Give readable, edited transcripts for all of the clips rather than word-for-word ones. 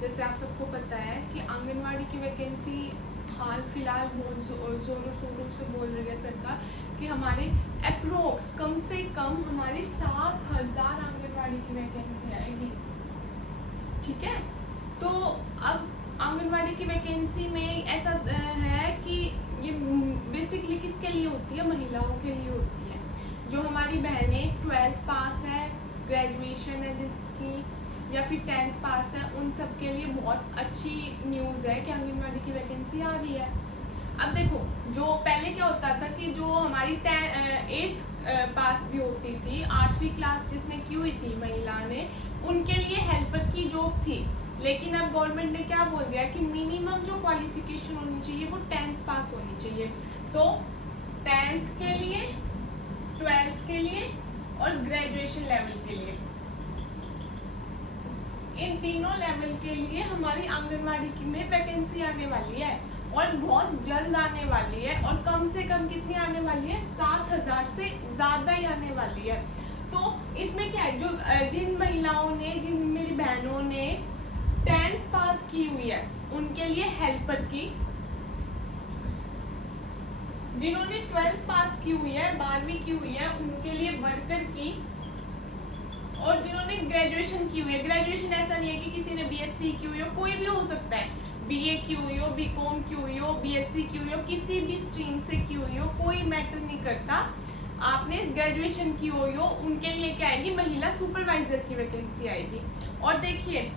जैसे आप सबको पता है कि आंगनवाड़ी की वैकेंसी हाल फिलहाल बहुत ज़ोरों शोरों से बोल रही है सरकार कि हमारे अप्रोक्स कम से कम हमारी 7,000 आंगनवाड़ी की वैकेंसी आएगी। ठीक है, तो अब आंगनवाड़ी की वैकेंसी में ऐसा है कि ये बेसिकली किसके लिए होती है, महिलाओं के लिए होती है। जो हमारी बहनें 12th पास है, ग्रेजुएशन है जिसकी, या फिर 10th पास है, उन सब के लिए बहुत अच्छी न्यूज़ है कि आंगनवाड़ी की वैकेंसी आ रही है। अब देखो, जो पहले क्या होता था कि जो हमारी 8th पास भी होती थी, 8वीं क्लास जिसने की हुई थी महिला ने, उनके लिए हेल्पर की जॉब थी। लेकिन अब गवर्नमेंट ने क्या बोल दिया कि मिनिमम जो क्वालिफिकेशन होनी चाहिए वो 10th पास होनी चाहिए। तो 10th के लिए, 12th के लिए और ग्रेजुएशन लेवल के लिए, इन तीनों लेवल के लिए हमारी आंगनवाड़ी में वैकेंसी आने वाली है और बहुत जल्द आने वाली है। और कम से कम कितनी आने वाली है, 7,000 से ज़्यादा ही आने वाली है। तो इसमें क्या है, जो जिन महिलाओं ने, जिन मेरी बहनों ने 10th पास की हुई है उनके लिए हेल्पर की, जिन्होंने 12th पास की हुई है, 12वीं की हुई है, उनके लिए वर्कर की, और जिन्होंने ग्रेजुएशन की हुई है, ग्रेजुएशन ऐसा नहीं है कि किसी ने बीएससी की हुई हो, कोई भी हो सकता है, बीए की हुई हो, बीकॉम की हुई हो, बीएससी की हुई हो, किसी भी स्ट्रीम से की हुई हो, कोई मैटर नहीं करता, आपने ग्रेजुएशन की हुई हो, उनके लिए क्या आएगी, महिला सुपरवाइजर की वैकेंसी आएगी। और देखिए,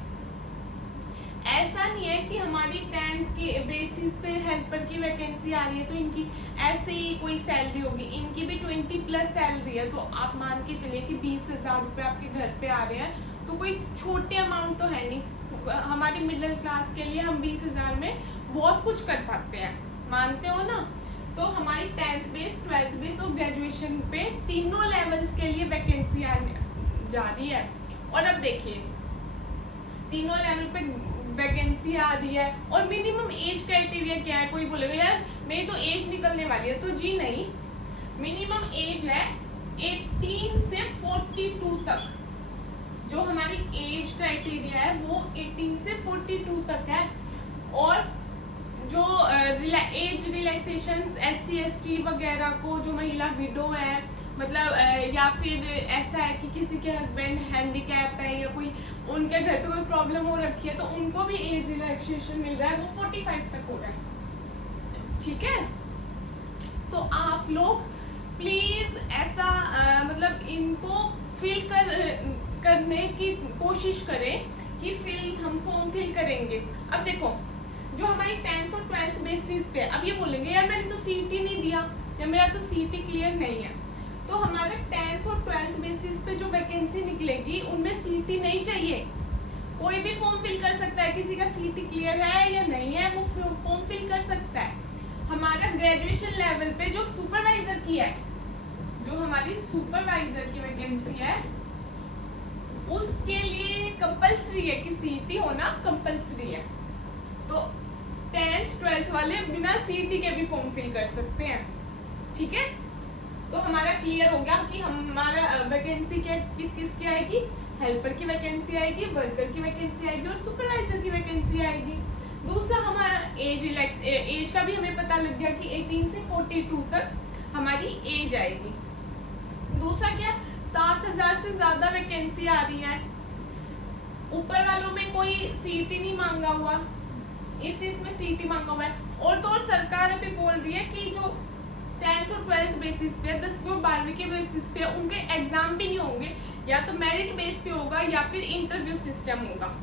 ऐसा नहीं है कि हमारी 10th की बेसिस पे हेल्पर की वैकेंसी आ रही है तो इनकी ऐसे ही कोई सैलरी होगी, इनकी भी 20+ सैलरी है। तो आप मान के चलिए कि 20,000 रुपये आपके घर पे आ रहे हैं, तो कोई छोटे अमाउंट तो है नहीं। हमारी मिडिल क्लास के लिए हम 20,000 में बहुत कुछ कर पाते हैं, मानते हो ना। तो हमारी 10th बेस, 12th बेस और ग्रेजुएशन पे तीनों लेवल्स के लिए वैकेंसी आने जा रही है। और अब देखिए, तीनों लेवल पे वैकेंसी आ रही है और मिनिमम एज क्राइटेरिया क्या है। कोई बोलेगा यार मेरी तो एज निकलने वाली है, तो जी नहीं, मिनिमम एज है 18 से 42 तक। जो हमारी एज क्राइटेरिया है वो 18 से 42 तक है। और जो एज रिलैक्सेशन SC ST वगैरह को, जो महिला विडो है, मतलब या फिर ऐसा है कि किसी के हस्बैंड हैंडीकैप है या कोई उनके घर पे कोई प्रॉब्लम हो रखी है, तो उनको भी एज रिलैक्सेशन मिल रहा है, वो 45 तक हो रहा है। ठीक है, तो आप लोग प्लीज ऐसा मतलब इनको फिल करने की कोशिश करें कि हम फॉर्म फिल करेंगे। अब देखो, जो हमारी 10th और 12th बेसिस पे, अब ये बोलेंगे यार मैंने तो सीटी नहीं दिया या मेरा तो सीटी क्लियर नहीं है, तो हमारे 10th और 12th बेसिस पे जो वैकेंसी निकलेगी उनमें सीटी नहीं चाहिए, कोई भी फॉर्म फिल कर सकता है। किसी का सीटी क्लियर है या नहीं है वो फॉर्म फिल कर सकता है। हमारा ग्रेजुएशन लेवल पे जो सुपरवाइजर की है, जो हमारी सुपरवाइजर की वैकेंसी है, उसके लिए कंपल्सरी है कि सीटी होना कंपल्सरी है। तो 10th 12th वाले बिना सीटी के भी फॉर्म फिल कर सकते हैं। ठीक है, तो हमारा क्लियर हो गया कि हमारा वैकेंसी क्या किस किस की आएगी, हेल्पर की वैकेंसी आएगी, वर्कर की वैकेंसी आएगी और सुपरवाइजर की वैकेंसी आएगी। दूसरा, हमारा एज का भी हमें पता लग गया कि 18 से 42 तक हमारी एज आएगी। दूसरा क्या, 7,000 से ज्यादा वैकेंसी आ रही है, ऊपर वालों में कोई सीटी नहीं मांगा हुआ, इसमें सीटी मांगा हुआ है। और तो और सरकार अभी बोल रही है कि जो 10th और 12th बेसिस पे, 10वीं और 12वीं के बेसिस पे उनके एग्जाम भी नहीं होंगे, या तो मेरिट बेस पे होगा या फिर इंटरव्यू सिस्टम होगा।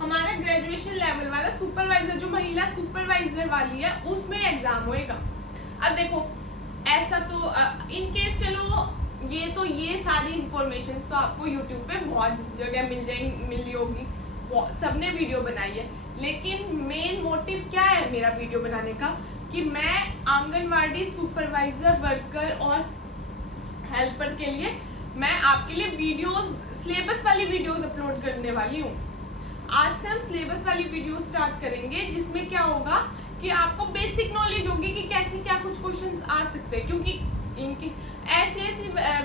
हमारा ग्रेजुएशन लेवल वाला सुपरवाइजर, जो महिला सुपरवाइजर वाली है, उसमें एग्जाम होएगा। अब देखो, ऐसा तो इन केस, चलो ये सारी इंफॉर्मेशन तो आपको यूट्यूब पे बहुत जगह मिली होगी, सबने वीडियो बनाई है, लेकिन मेन मोटिव क्या है मेरा वीडियो बनाने का, कि मैं आंगनवाड़ी सुपरवाइजर, वर्कर और हेल्पर के लिए मैं आपके लिए वीडियोस, सिलेबस वाली वीडियोस अपलोड करने वाली हूँ। आज से हम सिलेबस वाली वीडियो स्टार्ट करेंगे, जिसमें क्या होगा कि आपको बेसिक नॉलेज होगी कि कैसे क्या कुछ क्वेश्चंस आ सकते हैं, क्योंकि इनकी ऐसी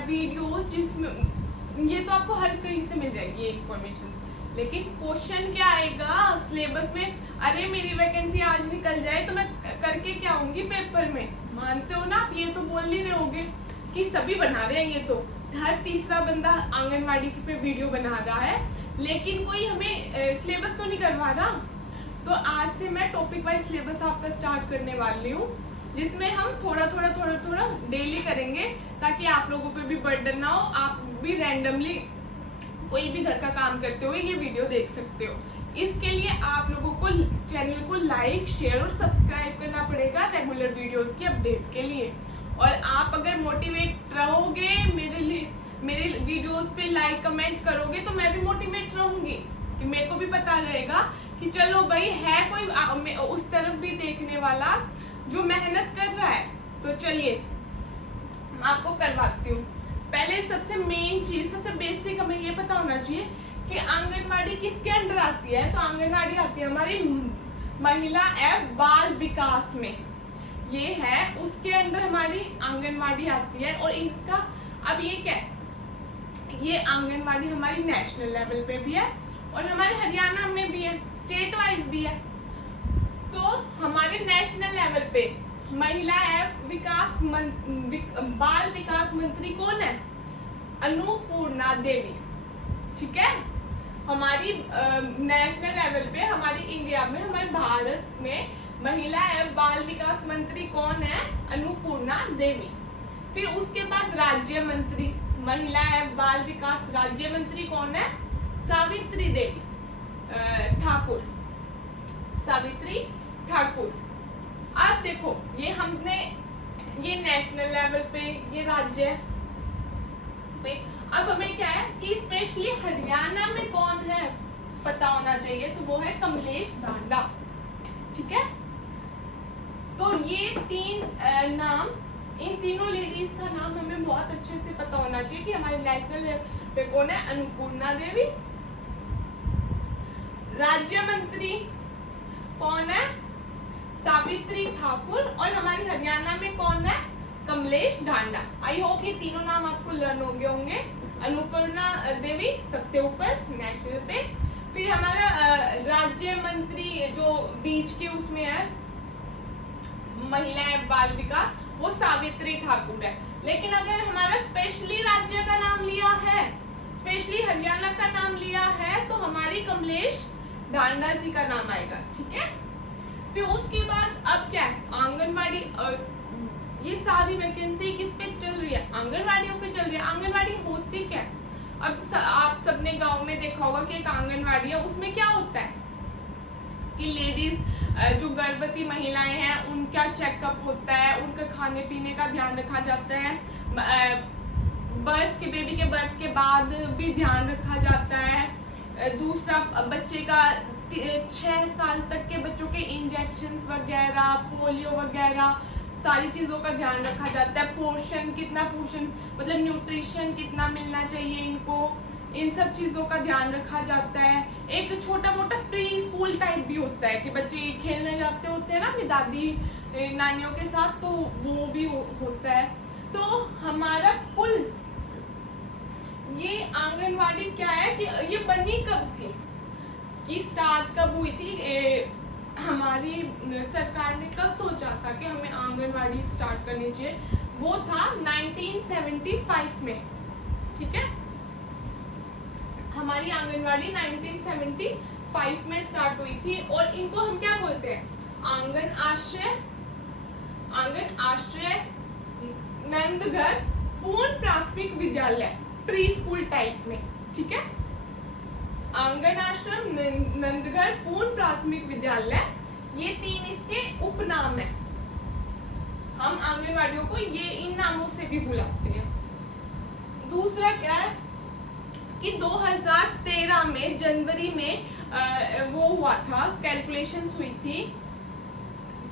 वीडियोस जिसमें ये तो आपको हर कहीं से मिल जाएगी ये इन्फॉर्मेशन, लेकिन क्वेश्चन क्या आएगा सिलेबस में, अरे मेरी वैकेंसी आज निकल जाए तो मैं करके क्या आऊंगी पेपर में, मानते हो ना आप? ये तो बोल नहीं रहे होगे कि सभी बना रहे हैं, ये तो हर तीसरा बंदा आंगनवाड़ी पे वीडियो बना रहा है, लेकिन कोई हमें सिलेबस तो नहीं करवा रहा। तो आज से मैं टॉपिक वाइज सिलेबस आपका स्टार्ट करने वाली हूँ, जिसमें हम थोड़ा थोड़ा डेली करेंगे, ताकि आप लोगों पे भी बर्डन ना हो, आप भी रैंडमली कोई भी घर का काम करते हुए ये वीडियो देख सकते हो। इसके लिए आप लोगों को चैनल को लाइक, शेयर और सब्सक्राइब करना पड़ेगा रेगुलर वीडियोस की अपडेट के लिए। और आप अगर मोटिवेट रहोगे मेरे वीडियोस पे लाइक कमेंट करोगे, तो मैं भी मोटिवेट रहूंगी, कि मेरे को भी पता रहेगा कि चलो भाई है कोई उस तरफ भी देखने वाला जो मेहनत कर रहा है। तो चलिए मैं आपको करवाती हूँ। पहले सबसे मेन चीज, सबसे बेसिक हमें ये पता होना चाहिए कि आंगनवाड़ी किसके अंडर आती है। तो आंगनवाड़ी आती है हमारी महिला एवं बाल विकास में, ये है उसके अंदर हमारी आंगनवाड़ी आती है। और इसका अब ये क्या है, ये आंगनवाड़ी हमारी नेशनल लेवल पे भी है और हमारे हरियाणा में भी है, स्टेट वाइज भी है। तो हमारे नेशनल लेवल पे महिला एवं बाल विकास मंत्री कौन है? अन्नपूर्णा देवी, ठीक है। हमारी नेशनल लेवल पे हमारी इंडिया में, हमारे भारत में महिला एवं बाल विकास मंत्री कौन है? अन्नपूर्णा देवी। फिर उसके बाद राज्य मंत्री, महिला एवं बाल विकास राज्य मंत्री कौन है? सावित्री देवी ठाकुर, सावित्री ठाकुर। अब देखो ये हमने, ये नेशनल लेवल पे, ये राज्य पे। अब हमें क्या है कि स्पेशली हरियाणा में कौन है पता होना चाहिए, तो वो है कमलेश ढांडा, ठीक है। तो ये तीन नाम, इन तीनों लेडीज का नाम हमें बहुत अच्छे से पता होना चाहिए कि हमारे नेशनल लेवल पे कौन है? अन्नपूर्णा देवी। राज्य मंत्री कौन है? सावित्री ठाकुर। और हमारी हरियाणा में कौन है? कमलेश ढांडा। आई होप ये तीनों नाम आपको लर्न हो गए होंगे। अन्नपूर्णा देवी सबसे ऊपर नेशनल पे, फिर हमारा राज्य मंत्री जो बीच के उसमें है महिला एवं बाल विकास, वो सावित्री ठाकुर है। लेकिन अगर हमारा स्पेशली राज्य का नाम लिया है, स्पेशली हरियाणा का नाम लिया है, तो हमारी कमलेश ढांडा जी का नाम आएगा, ठीक है। फिर उसके बाद अब क्या है, आंगनवाड़ी, ये सारी वैकेंसी किस पे चल रही है? आंगनवाड़ियों पे चल रही है। आंगनवाड़ी होती क्या है? अब आप सबने गांव में देखा होगा कि एक आंगनवाड़ी है, उसमें क्या होता है कि लेडीज जो गर्भवती महिलाएं हैं उनका चेकअप होता है, उनका खाने पीने का ध्यान रखा जाता है, बर्थ के, बेबी के बर्थ के बाद भी ध्यान रखा जाता है। दूसरा, बच्चे का 6 साल तक के बच्चों के इंजेक्शंस वगैरह, पोलियो वगैरह सारी चीज़ों का ध्यान रखा जाता है। पोषण कितना, पोषण मतलब न्यूट्रिशन कितना मिलना चाहिए इनको, इन सब चीज़ों का ध्यान रखा जाता है। एक छोटा मोटा प्री स्कूल टाइप भी होता है कि बच्चे खेलने जाते होते हैं ना अपनी दादी नानियों के साथ, तो वो भी होता है। तो हमारा कुल ये आंगनवाड़ी क्या है कि ये बनी कब थी, कि स्टार्ट कब हुई थी, हमारी सरकार ने कब सोचा था कि हमें आंगनवाड़ी स्टार्ट करनी चाहिए? वो था 1975 में, ठीक है। हमारी आंगनवाड़ी 1975 में स्टार्ट हुई थी। और इनको हम क्या बोलते हैं? आंगन आश्रय नंदघर पूर्ण प्राथमिक विद्यालय, प्री स्कूल टाइप में, ठीक है। आंगन आश्रम, नंदघर, पूर्ण प्राथमिक विद्यालय, ये तीन इसके उपनाम है। हम आंगनवाड़ियों को ये इन नामों से भी बुलाते हैं। दूसरा क्या है कि 2013 में जनवरी में वो हुआ था, कैलकुलेशंस हुई थी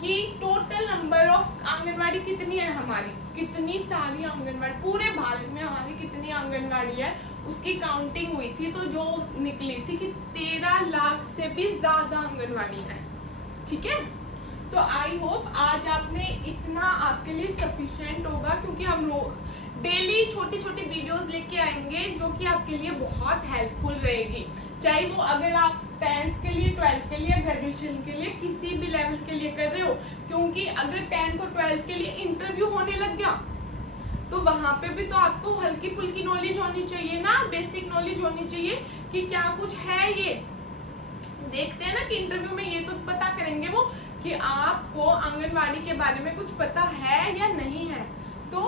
कि टोटल नंबर ऑफ आंगनवाड़ी कितनी है हमारी, कितनी सारी आंगनवाड़ी पूरे भारत में हमारी कितनी आंगनवाड़ी है, उसकी काउंटिंग हुई थी। तो जो निकली थी कि 13 लाख से भी ज्यादा आंगनवाड़ी है, ठीक है। तो आई होप आज आपने इतना आपके लिए सफिशिएंट होगा, क्योंकि हम डेली छोटी छोटी वीडियोस लेके आएंगे जो कि आपके लिए बहुत हेल्पफुल रहेगी, चाहे वो अगर आप 10th के लिए, 12th के लिए, ग्रेजुएशन के लिए, किसी भी लेवल के लिए कर रहे हो। क्योंकि अगर 10th और 12th के लिए इंटरव्यू होने लग गया तो वहां पे भी तो आपको हल्की फुल्की नॉलेज होनी चाहिए ना, बेसिक नॉलेज होनी चाहिए कि क्या कुछ है। ये देखते हैं ना कि इंटरव्यू में ये तो पता करेंगे वो कि आपको आंगनवाड़ी के बारे में कुछ पता है या नहीं है। तो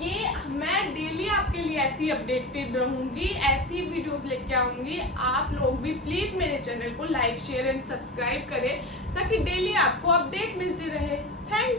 ये मैं डेली आपके लिए ऐसी अपडेटेड रहूंगी, ऐसी वीडियोस लेके आऊंगी। आप लोग भी प्लीज मेरे चैनल को लाइक, शेयर एंड सब्सक्राइब करें ताकि डेली आपको अपडेट मिलती रहे। Thank you.